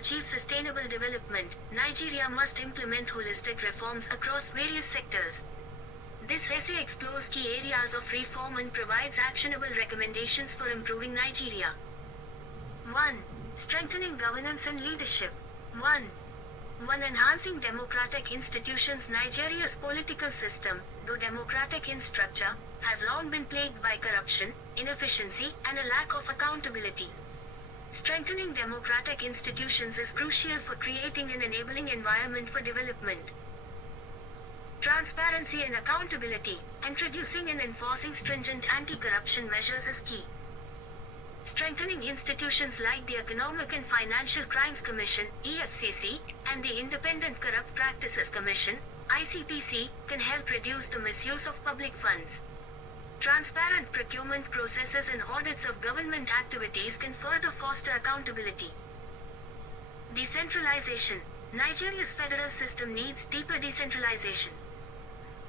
achieve sustainable development, Nigeria must implement holistic reforms across various sectors. This essay explores key areas of reform and provides actionable recommendations for improving Nigeria. 1. Strengthening governance and leadership. 1. Enhancing democratic institutions. Nigeria's political system, though democratic in structure, has long been plagued by corruption, inefficiency, and a lack of accountability. Strengthening democratic institutions is crucial for creating an enabling environment for development. Transparency and accountability. Introducing and enforcing stringent anti-corruption measures is key. Strengthening institutions like the Economic and Financial Crimes Commission (EFCC) and the Independent Corrupt Practices Commission (ICPC) can help reduce the misuse of public funds. Transparent procurement processes and audits of government activities can further foster accountability. Decentralization. Nigeria's federal system needs deeper decentralization.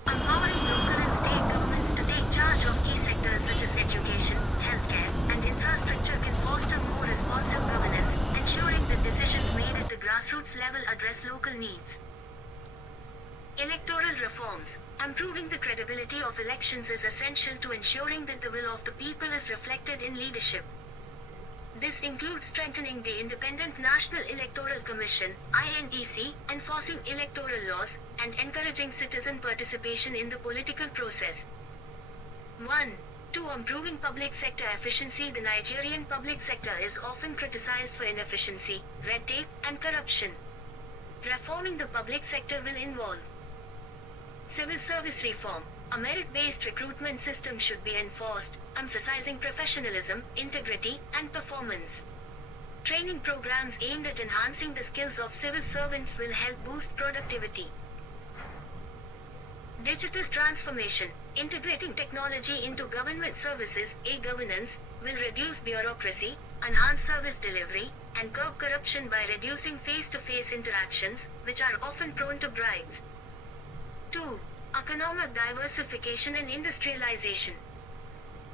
Empowering local and state governments to take charge of key sectors such as education, healthcare, and infrastructure can foster more responsive governance, ensuring that decisions made at the grassroots level address local needs. Electoral reforms. Improving the credibility of elections is essential to ensuring that the will of the people is reflected in leadership. This includes strengthening the Independent National Electoral Commission (INEC), enforcing electoral laws, and encouraging citizen participation in the political process. 1. 2. Improving public sector efficiency. The Nigerian public sector is often criticized for inefficiency, red tape, and corruption. Reforming the public sector will involve civil service reform. A merit-based recruitment system should be enforced, emphasizing professionalism, integrity, and performance. Training programs aimed at enhancing the skills of civil servants will help boost productivity. Digital transformation. Integrating technology into government services, e-governance, will reduce bureaucracy, enhance service delivery, and curb corruption by reducing face-to-face interactions, which are often prone to bribes. 2. Economic diversification and industrialization.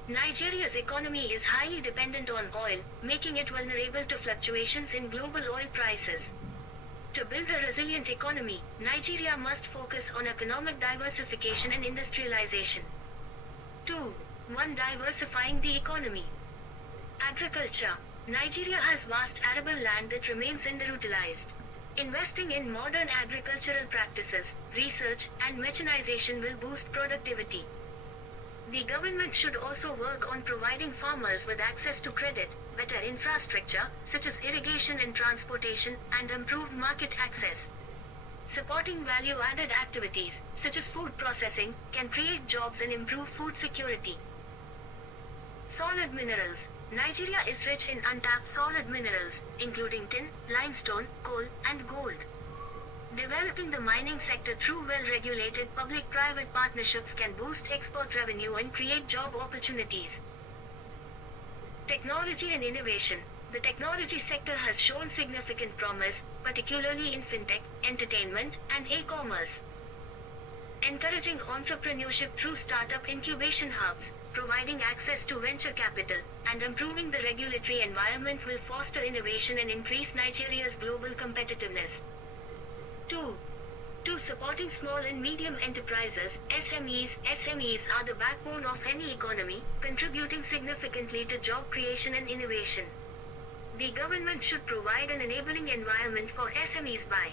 Nigeria's economy is highly dependent on oil, making it vulnerable to fluctuations in global oil prices. To build a resilient economy, Nigeria must focus on economic diversification and industrialization. 2. 1. Diversifying the economy. Agriculture. Nigeria has vast arable land that remains underutilized. Investing in modern agricultural practices, research, and mechanization will boost productivity. The government should also work on providing farmers with access to credit, better infrastructure, such as irrigation and transportation, and improved market access. Supporting value-added activities, such as food processing, can create jobs and improve food security. Solid minerals. Nigeria is rich in untapped solid minerals, including tin, limestone, coal, and gold. Developing the mining sector through well-regulated public-private partnerships can boost export revenue and create job opportunities. Technology and innovation. The technology sector has shown significant promise, particularly in fintech, entertainment, and e-commerce. Encouraging entrepreneurship through startup incubation hubs, providing access to venture capital, and improving the regulatory environment will foster innovation and increase Nigeria's global competitiveness. 2. Supporting small and medium enterprises, SMEs. SMEs are the backbone of any economy, contributing significantly to job creation and innovation. The government should provide an enabling environment for SMEs by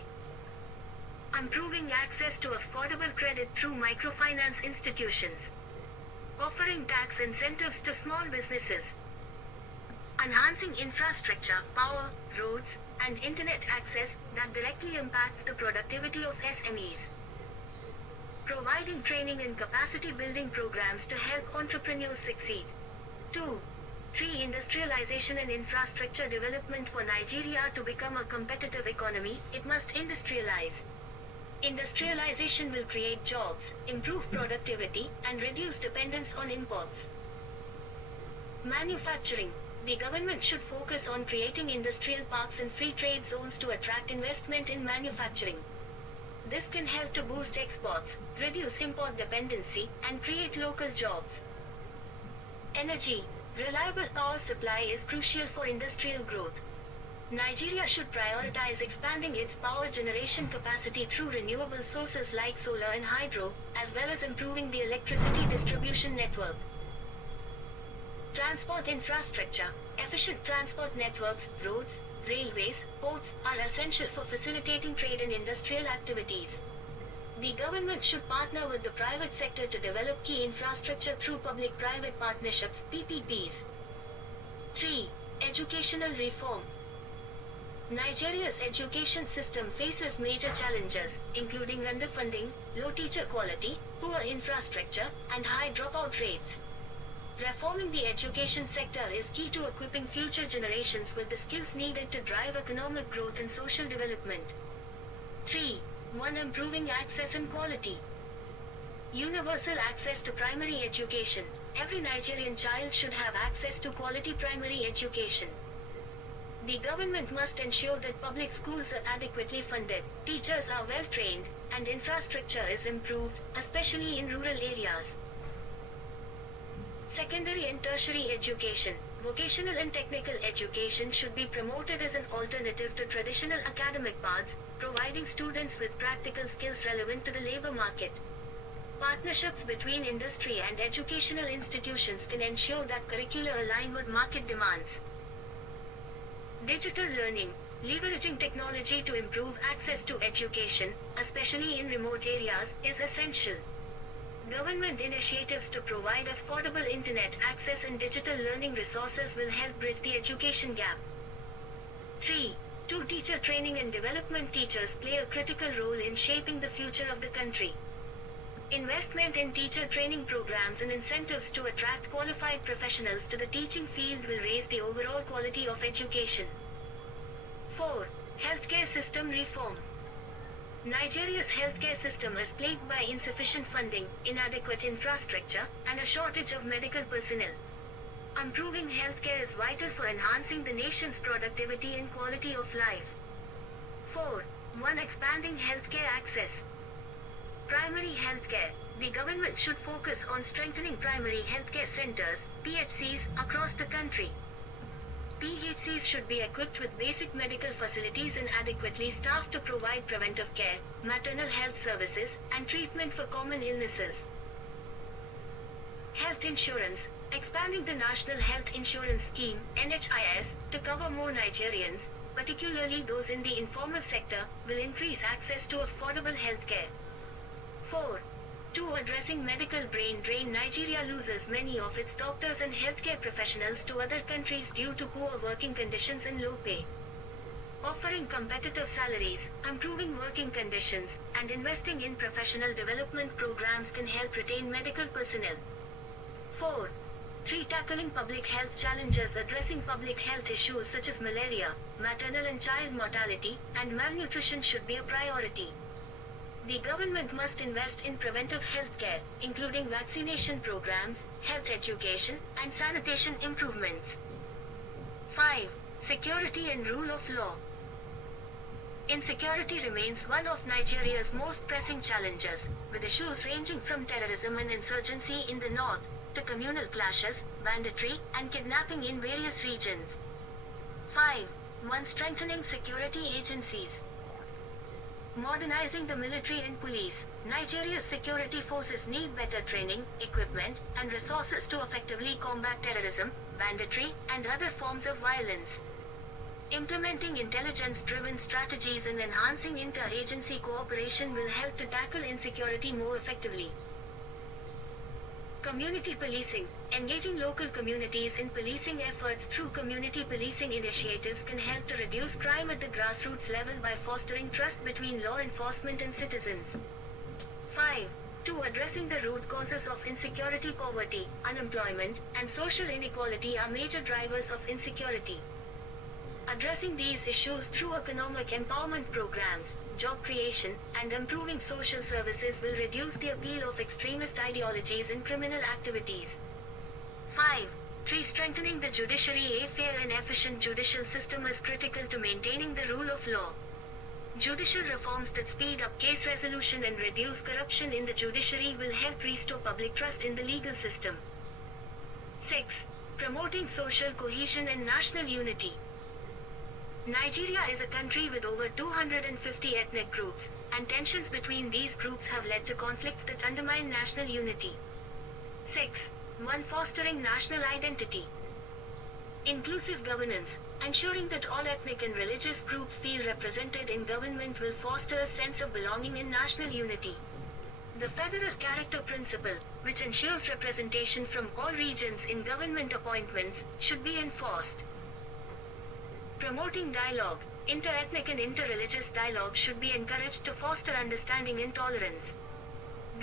improving access to affordable credit through microfinance institutions, offering tax incentives to small businesses, enhancing infrastructure, power, roads, and internet access that directly impacts the productivity of SMEs, providing training and capacity building programs to help entrepreneurs succeed. 2. 3. Industrialization and infrastructure development. For Nigeria to become a competitive economy, it must industrialize. Industrialization will create jobs, improve productivity, and reduce dependence on imports. Manufacturing. The government should focus on creating industrial parks and free trade zones to attract investment in manufacturing. This can help to boost exports, reduce import dependency, and create local jobs. Energy. Reliable power supply is crucial for industrial growth. Nigeria should prioritize expanding its power generation capacity through renewable sources like solar and hydro, as well as improving the electricity distribution network. Transport infrastructure. Efficient transport networks, roads, railways, ports are essential for facilitating trade and industrial activities. The government should partner with the private sector to develop key infrastructure through public-private partnerships, PPPs. 3. Educational reform. Nigeria's education system faces major challenges, including underfunding, low teacher quality, poor infrastructure, and high dropout rates. Reforming the education sector is key to equipping future generations with the skills needed to drive economic growth and social development. 3. 1. Improving access and quality. Universal access to primary education. Every Nigerian child should have access to quality primary education. The government must ensure that public schools are adequately funded, teachers are well trained, and infrastructure is improved, especially in rural areas. Secondary and tertiary education. Vocational and technical education should be promoted as an alternative to traditional academic paths, providing students with practical skills relevant to the labor market. Partnerships between industry and educational institutions can ensure that curricula align with market demands. Digital learning. Leveraging technology to improve access to education, especially in remote areas, is essential. Government initiatives to provide affordable internet access and digital learning resources will help bridge the education gap. 3. 2. Teacher training and development. Teachers play a critical role in shaping the future of the country. Investment in teacher training programs and incentives to attract qualified professionals to the teaching field will raise the overall quality of education. 4. Healthcare system reform. Nigeria's healthcare system is plagued by insufficient funding, inadequate infrastructure, and a shortage of medical personnel. Improving healthcare is vital for enhancing the nation's productivity and quality of life. 4. 1. Expanding healthcare access. Primary healthcare. The government should focus on strengthening primary healthcare centers, PHCs, across the country. PHCs should be equipped with basic medical facilities and adequately staffed to provide preventive care, maternal health services, and treatment for common illnesses. Health insurance. Expanding the National Health Insurance Scheme, NHIS, to cover more Nigerians, particularly those in the informal sector, will increase access to affordable healthcare. 4. 2. Addressing medical brain drain. Nigeria loses many of its doctors and healthcare professionals to other countries due to poor working conditions and low pay. Offering competitive salaries, improving working conditions, and investing in professional development programs can help retain medical personnel. 4. 3. Tackling public health challenges. Addressing public health issues such as malaria, maternal and child mortality, and malnutrition should be a priority. The government must invest in preventive health care, including vaccination programs, health education, and sanitation improvements. 5. Security and rule of law. Insecurity remains one of Nigeria's most pressing challenges, with issues ranging from terrorism and insurgency in the north, to communal clashes, banditry, and kidnapping in various regions. 5. 1. Strengthening security agencies. Modernizing the military and police. Nigeria's security forces need better training, equipment, and resources to effectively combat terrorism, banditry, and other forms of violence. Implementing intelligence-driven strategies and enhancing inter-agency cooperation will help to tackle insecurity more effectively. Community policing. Engaging local communities in policing efforts through community policing initiatives can help to reduce crime at the grassroots level by fostering trust between law enforcement and citizens. 5. 2. Addressing the root causes of insecurity. Poverty, unemployment, and social inequality are major drivers of insecurity. Addressing these issues through economic empowerment programs, job creation, and improving social services will reduce the appeal of extremist ideologies and criminal activities. 5. 3. Strengthening the judiciary. A fair and efficient judicial system is critical to maintaining the rule of law. Judicial reforms that speed up case resolution and reduce corruption in the judiciary will help restore public trust in the legal system. 6. Promoting social cohesion and national unity. Nigeria is a country with over 250 ethnic groups, and tensions between these groups have led to conflicts that undermine national unity. 6. 1. Fostering national identity. Inclusive governance. Ensuring that all ethnic and religious groups feel represented in government will foster a sense of belonging and national unity. The Federal Character Principle, which ensures representation from all regions in government appointments, should be enforced. Promoting dialogue. Inter-ethnic and inter-religious dialogue should be encouraged to foster understanding and tolerance.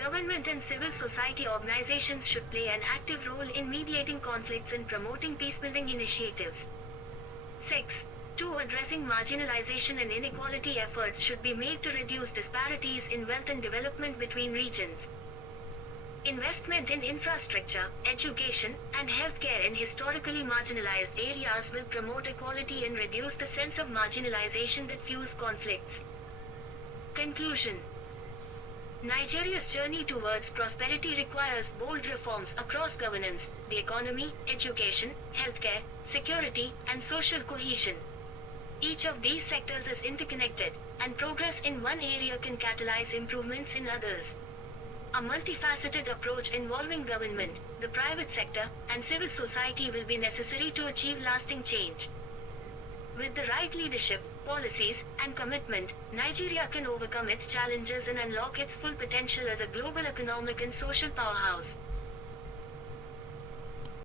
Government and civil society organizations should play an active role in mediating conflicts and promoting peace-building initiatives. 6. 2. Addressing marginalization and inequality. Efforts should be made to reduce disparities in wealth and development between regions. Investment in infrastructure, education, and healthcare in historically marginalized areas will promote equality and reduce the sense of marginalization that fuels conflicts. Conclusion. Nigeria's journey towards prosperity requires bold reforms across governance, the economy, education, healthcare, security, and social cohesion. Each of these sectors is interconnected, and progress in one area can catalyze improvements in others. A multifaceted approach involving government, the private sector, and civil society will be necessary to achieve lasting change. With the right leadership, policies, and commitment, Nigeria can overcome its challenges and unlock its full potential as a global economic and social powerhouse.